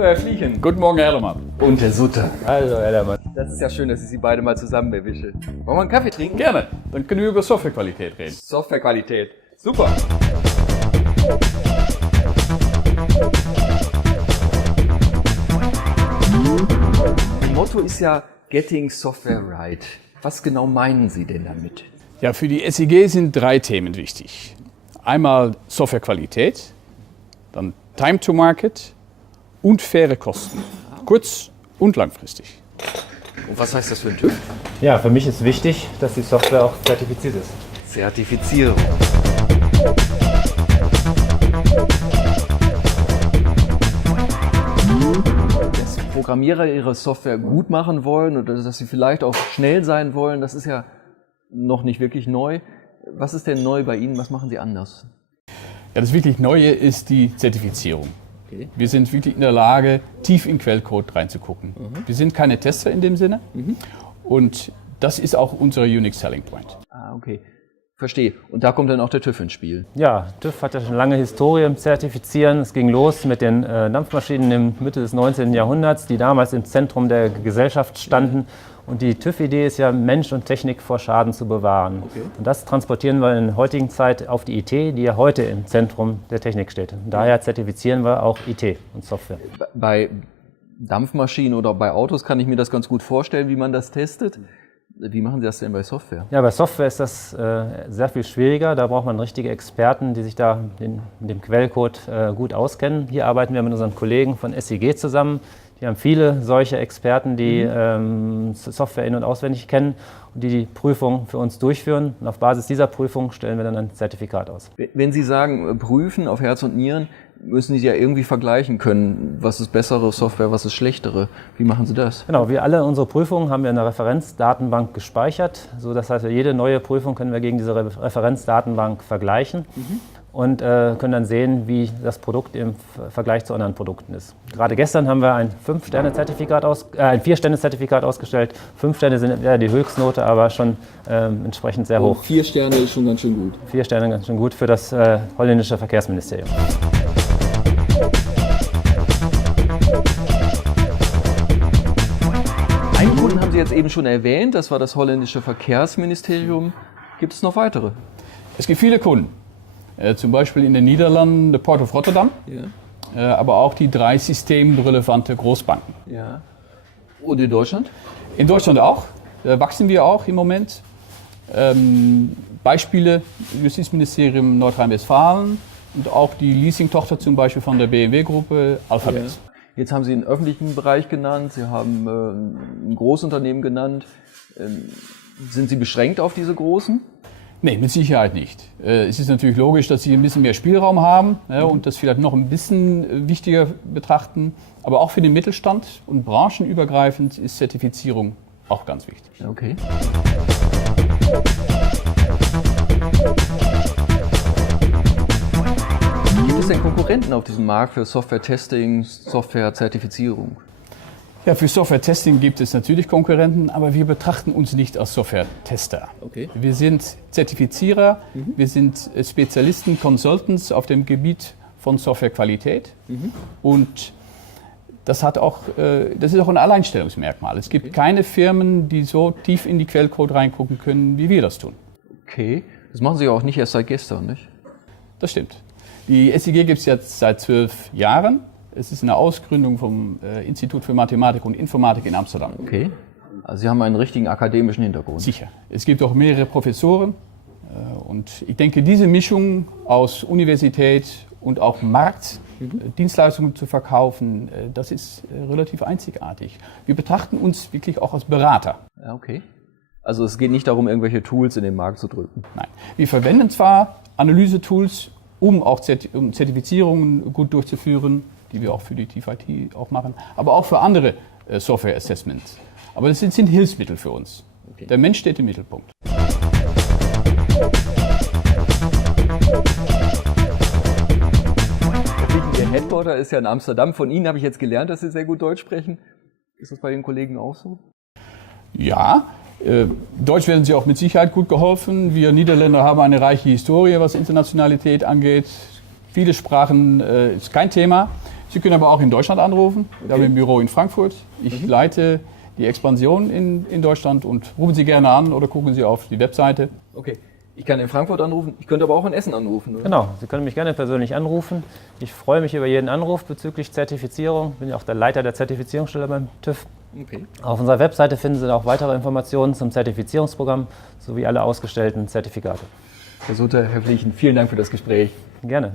Hallo Herr Fliegen. Guten Morgen, Herr Hellermann. Und Herr Sutter. Hallo, Herr Hellermann. Das ist ja schön, dass ich Sie beide mal zusammen erwische. Wollen wir einen Kaffee trinken? Gerne. Dann können wir über Softwarequalität reden. Softwarequalität. Super. Ihr Motto ist ja Getting Software Right. Was genau meinen Sie denn damit? Ja, für die SIG sind 3 Themen wichtig. Einmal Softwarequalität, dann Time to Market und faire Kosten. Kurz- und langfristig. Und was heißt das für ein TÜV? Ja, für mich ist wichtig, dass die Software auch zertifiziert ist. Zertifizierung. Dass Programmierer ihre Software gut machen wollen oder dass sie vielleicht auch schnell sein wollen, das ist ja noch nicht wirklich neu. Was ist denn neu bei Ihnen? Was machen Sie anders? Ja, das wirklich Neue ist die Zertifizierung. Okay. Wir sind wirklich in der Lage, tief in Quellcode reinzugucken. Wir sind keine Tester in dem Sinne und das ist auch unser Unique Selling Point. Ah, okay. Verstehe. Und da kommt dann auch der TÜV ins Spiel. Ja, TÜV hat ja schon lange Historie im Zertifizieren. Es ging los mit den Dampfmaschinen im Mitte des 19. Jahrhunderts, die damals im Zentrum der Gesellschaft standen. Und die TÜV-Idee ist ja, Mensch und Technik vor Schaden zu bewahren. Okay. Und das transportieren wir in der heutigen Zeit auf die IT, die ja heute im Zentrum der Technik steht. Und daher zertifizieren wir auch IT und Software. Bei Dampfmaschinen oder bei Autos kann ich mir das ganz gut vorstellen, wie man das testet. Wie machen Sie das denn bei Software? Ja, bei Software ist das sehr viel schwieriger. Da braucht man richtige Experten, die sich da mit dem Quellcode gut auskennen. Hier arbeiten wir mit unseren Kollegen von SIG zusammen. Die haben viele solche Experten, die Software in- und auswendig kennen und die Prüfung für uns durchführen. Und auf Basis dieser Prüfung stellen wir dann ein Zertifikat aus. Wenn Sie sagen, prüfen auf Herz und Nieren, müssen Sie ja irgendwie vergleichen können, was ist bessere Software, was ist schlechtere. Wie machen Sie das? Genau, wir alle unsere Prüfungen haben wir in der Referenzdatenbank gespeichert. So, das heißt, jede neue Prüfung können wir gegen diese Referenzdatenbank vergleichen. Und können dann sehen, wie das Produkt im Vergleich zu anderen Produkten ist. Gerade gestern haben wir ein 4-Sterne-Zertifikat ausgestellt. 5 Sterne sind ja die Höchstnote, aber schon entsprechend sehr hoch. 4 Sterne ist schon ganz schön gut. 4 Sterne ganz schön gut für das holländische Verkehrsministerium. Einen Kunden haben Sie jetzt eben schon erwähnt, das war das holländische Verkehrsministerium. Gibt es noch weitere? Es gibt viele Kunden. Zum Beispiel in den Niederlanden, der Port of Rotterdam, aber auch die 3 systemrelevante Großbanken. Ja. Und in Deutschland? In Deutschland auch, wachsen wir auch im Moment. Beispiele, Justizministerium Nordrhein-Westfalen und auch die Leasing-Tochter zum Beispiel von der BMW-Gruppe Alphabet. Ja. Jetzt haben Sie den öffentlichen Bereich genannt, Sie haben ein Großunternehmen genannt. Sind Sie beschränkt auf diese großen? Nee, mit Sicherheit nicht. Es ist natürlich logisch, dass Sie ein bisschen mehr Spielraum haben und das vielleicht noch ein bisschen wichtiger betrachten. Aber auch für den Mittelstand und branchenübergreifend ist Zertifizierung auch ganz wichtig. Okay. Gibt es denn Konkurrenten auf diesem Markt für Software-Testing, Software-Zertifizierung? Ja, für Software-Testing gibt es natürlich Konkurrenten, aber wir betrachten uns nicht als Software-Tester. Okay. Wir sind Zertifizierer, wir sind Spezialisten, Consultants auf dem Gebiet von Softwarequalität und das ist auch ein Alleinstellungsmerkmal. Es gibt keine Firmen, die so tief in die Quellcode reingucken können, wie wir das tun. Okay, das machen Sie ja auch nicht erst seit gestern, nicht? Das stimmt. Die SIG gibt es jetzt seit 12 Jahren. Es ist eine Ausgründung vom Institut für Mathematik und Informatik in Amsterdam. Okay. Also Sie haben einen richtigen akademischen Hintergrund. Sicher. Es gibt auch mehrere Professoren und ich denke, diese Mischung aus Universität und auch Markt, Dienstleistungen zu verkaufen, das ist relativ einzigartig. Wir betrachten uns wirklich auch als Berater. Ja, okay. Also es geht nicht darum, irgendwelche Tools in den Markt zu drücken. Nein. Wir verwenden zwar Analysetools, um auch Zertifizierungen gut durchzuführen, die wir auch für die TIF-IT auch machen, aber auch für andere Software-Assessments. Aber das sind Hilfsmittel für uns. Okay. Der Mensch steht im Mittelpunkt. Ihr Headquarter ist ja in Amsterdam. Von Ihnen habe ich jetzt gelernt, dass Sie sehr gut Deutsch sprechen. Ist das bei den Kollegen auch so? Ja, Deutsch werden Sie auch mit Sicherheit gut geholfen. Wir Niederländer haben eine reiche Historie, was Internationalität angeht. Viele Sprachen ist kein Thema. Sie können aber auch in Deutschland anrufen. Wir haben ein Büro in Frankfurt. Ich leite die Expansion in Deutschland und rufen Sie gerne an oder gucken Sie auf die Webseite. Okay. Ich kann in Frankfurt anrufen, ich könnte aber auch in Essen anrufen, oder? Genau, Sie können mich gerne persönlich anrufen. Ich freue mich über jeden Anruf bezüglich Zertifizierung. Ich bin ja auch der Leiter der Zertifizierungsstelle beim TÜV. Okay. Auf unserer Webseite finden Sie auch weitere Informationen zum Zertifizierungsprogramm sowie alle ausgestellten Zertifikate. Herr Sutter, Herr Flichen, vielen Dank für das Gespräch. Gerne.